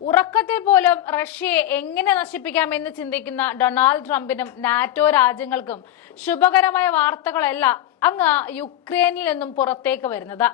ഉറക്കത്തിൽ പോലും റഷ്യയെ എങ്ങനെ നശിപ്പിക്കാമെന്ന് ചിന്തിക്കുന്ന ഡൊണാൾഡ് ട്രംപിനും നാറ്റോ രാജ്യങ്ങൾക്കും ശുഭകരമായ വാർത്തകളല്ല അങ്ങ് യുക്രൈനിൽ നിന്നും പുറത്തേക്ക് വരുന്നത്.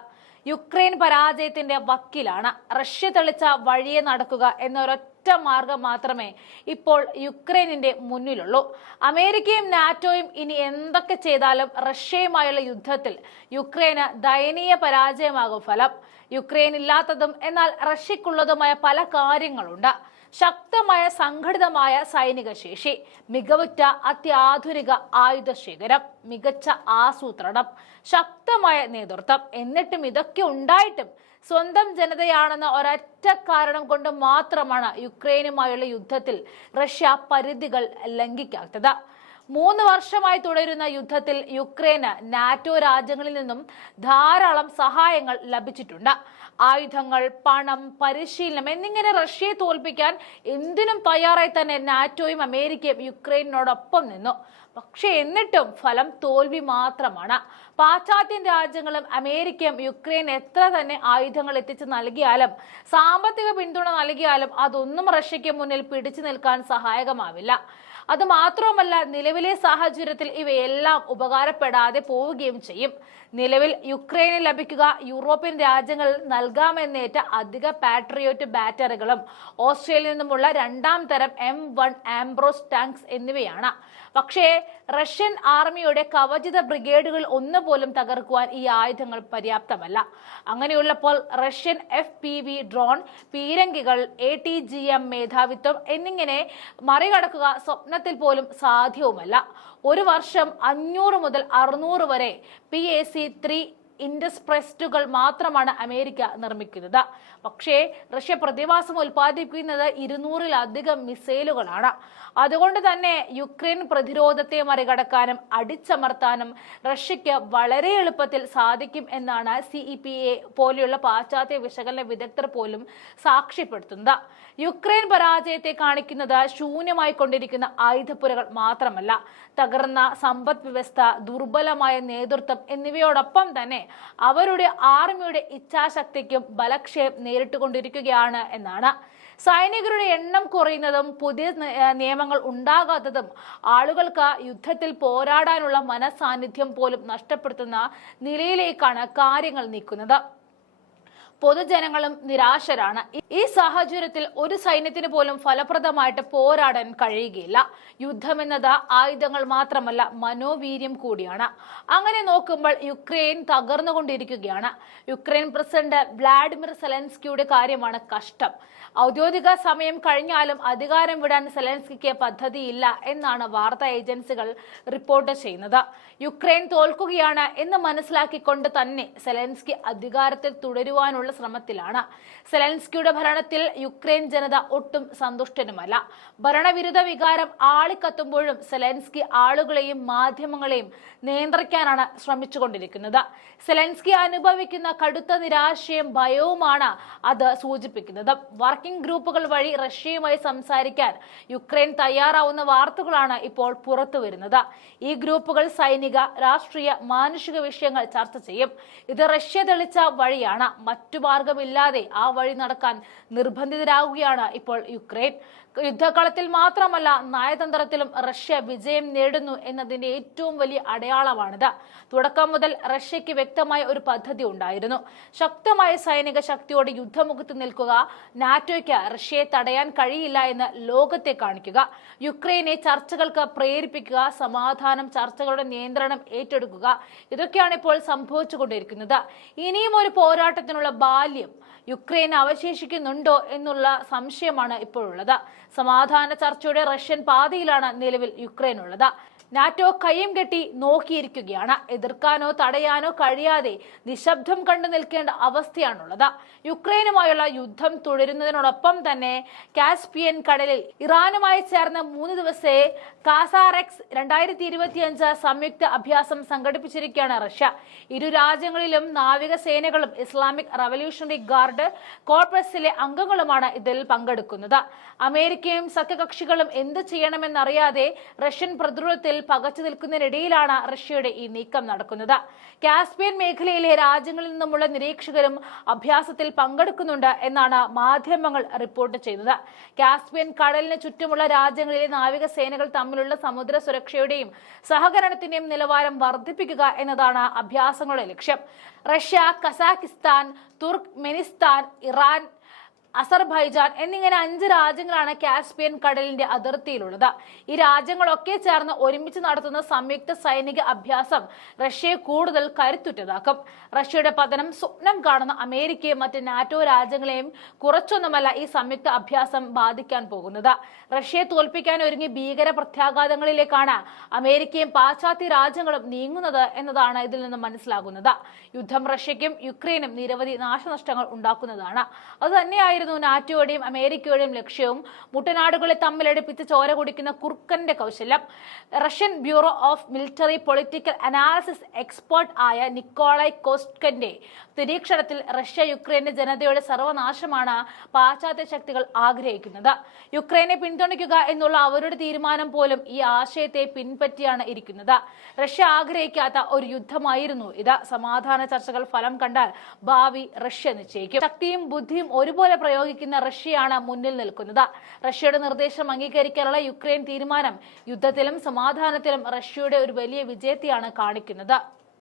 യുക്രൈൻ പരാജയത്തിന്റെ വക്കിലാണ്. റഷ്യ തെളിച്ച വഴിയെ നടക്കുക എന്നൊരൊറ്റ മാർഗം മാത്രമേ ഇപ്പോൾ യുക്രൈനിന്റെ മുന്നിലുള്ളൂ. അമേരിക്കയും നാറ്റോയും ഇനി എന്തൊക്കെ ചെയ്താലും റഷ്യയുമായുള്ള യുദ്ധത്തിൽ യുക്രൈന് ദയനീയ പരാജയമാകും ഫലം. യുക്രൈൻ ഇല്ലാത്തതും എന്നാൽ റഷ്യക്കുള്ളതുമായ പല കാര്യങ്ങളുണ്ട്. ശക്തമായ സംഘടിതമായ സൈനിക ശേഷി, മികവുറ്റ അത്യാധുനിക ആയുധ ശേഖരം, മികച്ച ആസൂത്രണം, ശക്തമായ നേതൃത്വം. എന്നിട്ടും ഇതൊക്കെ ഉണ്ടായിട്ടും സ്വന്തം ജനതയാണെന്ന ഒരൊറ്റ കാരണം കൊണ്ട് മാത്രമാണ് യുക്രൈനുമായുള്ള യുദ്ധത്തിൽ റഷ്യ പരിധികൾ ലംഘിക്കാത്തത്. 3 വർഷമായി തുടരുന്ന യുദ്ധത്തിൽ യുക്രൈന് നാറ്റോ രാജ്യങ്ങളിൽ നിന്നും ധാരാളം സഹായങ്ങൾ ലഭിച്ചിട്ടുണ്ട്. ആയുധങ്ങൾ, പണം, പരിശീലനം എന്നിങ്ങനെ റഷ്യയെ തോൽപ്പിക്കാൻ എന്തിനും തയ്യാറായി തന്നെ നാറ്റോയും അമേരിക്കയും യുക്രൈനോടൊപ്പം നിന്നു. പക്ഷെ എന്നിട്ടും ഫലം തോൽവി മാത്രമാണ്. പാശ്ചാത്യ രാജ്യങ്ങളും അമേരിക്കയും യുക്രൈൻ എത്ര തന്നെ ആയുധങ്ങൾ എത്തിച്ച് നൽകിയാലും സാമ്പത്തിക പിന്തുണ നൽകിയാലും അതൊന്നും റഷ്യയ്ക്ക് മുന്നിൽ പിടിച്ചു നിൽക്കാൻ സഹായകമാവില്ല. അത് മാത്രവുമല്ല, നിലവിലെ സാഹചര്യത്തിൽ ഇവയെല്ലാം ഉപകാരപ്പെടാതെ പോവുകയും ചെയ്യും. നിലവിൽ യുക്രൈന് ലഭിക്കുക യൂറോപ്യൻ രാജ്യങ്ങൾ നൽകാമെന്നേറ്റ അധിക പാട്രിയോട്ട് ബാറ്ററികളും ഓസ്ട്രേലിയയിൽ നിന്നുമുള്ള 2ാം തരം M1 ആംബ്രോസ് ടാങ്ക്സ് എന്നിവയാണ്. പക്ഷേ റഷ്യൻ ആർമിയുടെ കവചിത ബ്രിഗേഡുകൾ ഒന്നുപോലും തകർക്കുവാൻ ഈ ആയുധങ്ങൾ പര്യാപ്തമല്ല. അങ്ങനെയുള്ളപ്പോൾ റഷ്യൻ FPV ഡ്രോൺ, പീരങ്കികൾ, ATGM മേധാവിത്വം എന്നിങ്ങനെ മറികടക്കുക സ്വപ്നത്തിൽ പോലും സാധ്യവുമല്ല. ഒരു വർഷം 500 മുതൽ 600 വരെ PAC-3 ഇൻഡസ്പ്രസ്റ്റുകൾ മാത്രമാണ് അമേരിക്ക നിർമ്മിക്കുന്നത്. പക്ഷേ റഷ്യ പ്രതിമാസം ഉൽപ്പാദിപ്പിക്കുന്നത് 200-ലധികം മിസൈലുകളാണ്. അതുകൊണ്ട് തന്നെ യുക്രൈൻ പ്രതിരോധത്തെ മറികടക്കാനും അടിച്ചമർത്താനും റഷ്യയ്ക്ക് വളരെ എളുപ്പത്തിൽ സാധിക്കും എന്നാണ് CEPA പോലെയുള്ള പാശ്ചാത്യ വിശകലന വിദഗ്ധർ പോലും സാക്ഷ്യപ്പെടുത്തുന്നത്. യുക്രൈൻ പരാജയത്തെ കാണിക്കുന്നത് ശൂന്യമായി കൊണ്ടിരിക്കുന്ന ആയുധപ്പുരകൾ മാത്രമല്ല, തകർന്ന സമ്പദ് വ്യവസ്ഥ, ദുർബലമായ നേതൃത്വം എന്നിവയോടൊപ്പം തന്നെ അവരുടെ ആർമിയുടെ ഇച്ഛാശക്തിക്കും ബലക്ഷയം നേരിട്ടുകൊണ്ടിരിക്കുകയാണ് എന്നാണ്. സൈനികരുടെ എണ്ണം കുറയുന്നതും പുതിയ നിയമങ്ങൾ ഉണ്ടാകാത്തതും ആളുകൾക്ക് യുദ്ധത്തിൽ പോരാടാനുള്ള മനസാന്നിധ്യം പോലും നഷ്ടപ്പെടുത്തുന്ന നിലയിലേക്കാണ് കാര്യങ്ങൾ നീക്കുന്നത്. പൊതുജനങ്ങളും നിരാശരാണ്. ഈ സാഹചര്യത്തിൽ ഒരു സൈന്യത്തിന് പോലും ഫലപ്രദമായിട്ട് പോരാടാൻ കഴിയുകയില്ല. യുദ്ധമെന്നത് ആയുധങ്ങൾ മാത്രമല്ല, മനോവീര്യം കൂടിയാണ്. അങ്ങനെ നോക്കുമ്പോൾ യുക്രൈൻ തകർന്നുകൊണ്ടിരിക്കുകയാണ്. യുക്രൈൻ പ്രസിഡന്റ് വ്ളാഡിമിർ സെലൻസ്കിയുടെ കാര്യമാണ് കഷ്ടം. ഔദ്യോഗിക സമയം കഴിഞ്ഞാലും അധികാരം വിടാൻ സെലൻസ്കിക്ക് പദ്ധതിയില്ല എന്നാണ് വാർത്താ ഏജൻസികൾ റിപ്പോർട്ട് ചെയ്യുന്നത്. യുക്രൈൻ തോൽക്കുകയാണ് എന്ന് മനസ്സിലാക്കിക്കൊണ്ട് തന്നെ സെലൻസ്കി അധികാരത്തിൽ തുടരുവാനുള്ള ശ്രമത്തിലാണ്. സെലൻസ്കിയുടെ ഭരണത്തിൽ യുക്രൈൻ ജനത ഒട്ടും സന്തുഷ്ടനുമല്ല. ഭരണവിരുദ്ധ വികാരം ആളിക്കത്തുമ്പോഴും സെലൻസ്കി ആളുകളെയും മാധ്യമങ്ങളെയും നിയന്ത്രിക്കാനാണ് ശ്രമിച്ചുകൊണ്ടിരിക്കുന്നത്. സെലൻസ്കി അനുഭവിക്കുന്ന കടുത്ത നിരാശയും ഭയവുമാണ് അത് സൂചിപ്പിക്കുന്നത്. വർക്കിംഗ് ഗ്രൂപ്പുകൾ വഴി റഷ്യയുമായി സംസാരിക്കാൻ യുക്രൈൻ തയ്യാറാവുന്ന വാർത്തകളാണ് ഇപ്പോൾ പുറത്തു വരുന്നത്. ഈ ഗ്രൂപ്പുകൾ സൈനിക, രാഷ്ട്രീയ, മാനുഷിക വിഷയങ്ങൾ ചർച്ച ചെയ്യും. ഇത് റഷ്യ തെളിച്ച വഴിയാണ്. മറ്റു മാർഗമില്ലാതെ ആ വഴി നടക്കാൻ നിർബന്ധിതരാകുകയാണ് ഇപ്പോൾ യുക്രൈൻ. യുദ്ധകളത്തിൽ മാത്രമല്ല, നയതന്ത്രത്തിലും റഷ്യ വിജയം നേടുന്നു എന്നതിന്റെ ഏറ്റവും വലിയ അടയാളമാണിത്. തുടക്കം മുതൽ റഷ്യയ്ക്ക് വ്യക്തമായ ഒരു പദ്ധതി ഉണ്ടായിരുന്നു. ശക്തമായ സൈനിക ശക്തിയോടെ യുദ്ധമുഖത്ത് നിൽക്കുക, നാറ്റോയ്ക്ക് റഷ്യയെ തടയാൻ കഴിയില്ല എന്ന് ലോകത്തെ കാണിക്കുക, യുക്രൈനെ ചർച്ചകൾക്ക് പ്രേരിപ്പിക്കുക, സമാധാനം ചർച്ചകളുടെ നിയന്ത്രണം ഏറ്റെടുക്കുക. ഇതൊക്കെയാണ് ഇപ്പോൾ സംഭവിച്ചുകൊണ്ടിരിക്കുന്നത്. ഇനിയും ഒരു പോരാട്ടത്തിനുള്ള ബാല്യം യുക്രൈൻ അവശേഷിക്കുന്നുണ്ടോ എന്നുള്ള സംശയമാണ് ഇപ്പോഴുള്ളത്. സമാധാന ചർച്ചയുടെ റഷ്യൻ പാതയിലാണ് നിലവിൽ യുക്രൈൻ ഉള്ളത്. നാറ്റോ കയ്യും കെട്ടി നോക്കിയിരിക്കുകയാണ്. എതിർക്കാനോ തടയാനോ കഴിയാതെ നിശബ്ദം കണ്ടു നിൽക്കേണ്ട അവസ്ഥയാണുള്ളത്. യുക്രൈനുമായുള്ള യുദ്ധം തുടരുന്നതിനോടൊപ്പം തന്നെ കാസ്പിയൻ കടലിൽ ഇറാനുമായി ചേർന്ന് 3 ദിവസത്തെ കാസാറെക്സ് 2025 സംയുക്ത അഭ്യാസം സംഘടിപ്പിച്ചിരിക്കുകയാണ് റഷ്യ. ഇരു രാജ്യങ്ങളിലും നാവികസേനകളും ഇസ്ലാമിക് റവല്യൂഷണറി ഗാർഡ് കോർപ്പസിലെ അംഗങ്ങളുമാണ് ഇതിൽ പങ്കെടുക്കുന്നത്. അമേരിക്കയും സഖ്യകക്ഷികളും എന്ത് ചെയ്യണമെന്നറിയാതെ റഷ്യൻ പ്രതിരോധത്തിൽ പകച്ചു നിൽക്കുന്നതിനിടയിലാണ് റഷ്യയുടെ ഈ നീക്കം നടക്കുന്നത്. കാസ്പിയൻ മേഖലയിലെ രാജ്യങ്ങളിൽ നിന്നുമുള്ള നിരീക്ഷകരും അഭ്യാസത്തിൽ പങ്കെടുക്കുന്നുണ്ട് എന്നാണ് മാധ്യമങ്ങൾ റിപ്പോർട്ട് ചെയ്തത്. കാസ്പിയൻ കടലിന് ചുറ്റുമുള്ള രാജ്യങ്ങളിലെ നാവികസേനകൾ തമ്മിലുള്ള സമുദ്ര സുരക്ഷയുടെയും സഹകരണത്തിന്റെയും നിലവാരം വർദ്ധിപ്പിക്കുക എന്നതാണ് അഭ്യാസങ്ങളുടെ ലക്ഷ്യം. Russia, Kazakhstan, Turkmenistan, Iran, Azerbaijan എന്നിങ്ങനെ 5 രാജ്യങ്ങളാണ് കാസ്പിയൻ കടലിന്റെ അതിർത്തിയിലുള്ളത്. ഈ രാജ്യങ്ങളൊക്കെ ചേർന്ന് ഒരുമിച്ച് നടത്തുന്ന സംയുക്ത സൈനിക അഭ്യാസം റഷ്യയെ കൂടുതൽ കരുത്തുറ്റതാക്കും. റഷ്യയുടെ പതനം സ്വപ്നം കാണുന്ന അമേരിക്കയും മറ്റ് നാറ്റോ രാജ്യങ്ങളെയും കുറച്ചൊന്നുമല്ല ഈ സംയുക്ത അഭ്യാസം ബാധിക്കാൻ പോകുന്നത്. റഷ്യയെ തോൽപ്പിക്കാൻ ഒരുങ്ങി ഭീകര പ്രത്യാഘാതങ്ങളിലേക്കാണ് അമേരിക്കയും പാശ്ചാത്യ രാജ്യങ്ങളും നീങ്ങുന്നത് എന്നതാണ് ഇതിൽ നിന്ന് മനസ്സിലാകുന്നത്. യുദ്ധം റഷ്യയ്ക്കും യുക്രൈനും നിരവധി നാശനഷ്ടങ്ങൾ ഉണ്ടാക്കുന്നതാണ്. അതുതന്നെയായിരുന്നു നാറ്റോയുടെയും അമേരിക്കയുടെയും ലക്ഷ്യവും. മുട്ടനാടുകളെ തമ്മിലടുപ്പിച്ച് ചോര കുടിക്കുന്ന കുറുക്കന്റെ കൗശല്യം. Russian bureau of military political analysis expert ആയ നിക്കോളായ് കോസ്റ്റ്കന്റെ നിരീക്ഷണത്തിൽ റഷ്യ യുക്രൈന്റെ ജനതയുടെ സർവനാശമാണ് പാശ്ചാത്യ ശക്തികൾ ആഗ്രഹിക്കുന്നത്. യുക്രൈനെ പിന്തുണയ്ക്കുക എന്നുള്ള അവരുടെ തീരുമാനം പോലും ഈ ആശയത്തെ പിൻപറ്റിയാണ് ഇരിക്കുന്നത്. റഷ്യ ആഗ്രഹിക്കാത്ത ഒരു യുദ്ധമായിരുന്നു ഇത്. സമാധാന ചർച്ചകൾ ഫലം കണ്ടാൽ ഭാവി റഷ്യ നിശ്ചയിക്കും. ശക്തിയും ബുദ്ധിയും ഒരുപോലെ പ്രയോഗിക്കുന്ന റഷ്യയാണ് മുന്നിൽ നിൽക്കുന്നത്. റഷ്യയുടെ നിർദ്ദേശം അംഗീകരിക്കാനുള്ള യുക്രൈൻ തീരുമാനം യുദ്ധത്തിലും സമാധാനത്തിലും റഷ്യയുടെ ഒരു വലിയ വിജയത്തെയാണ് കാണിക്കുന്നത്.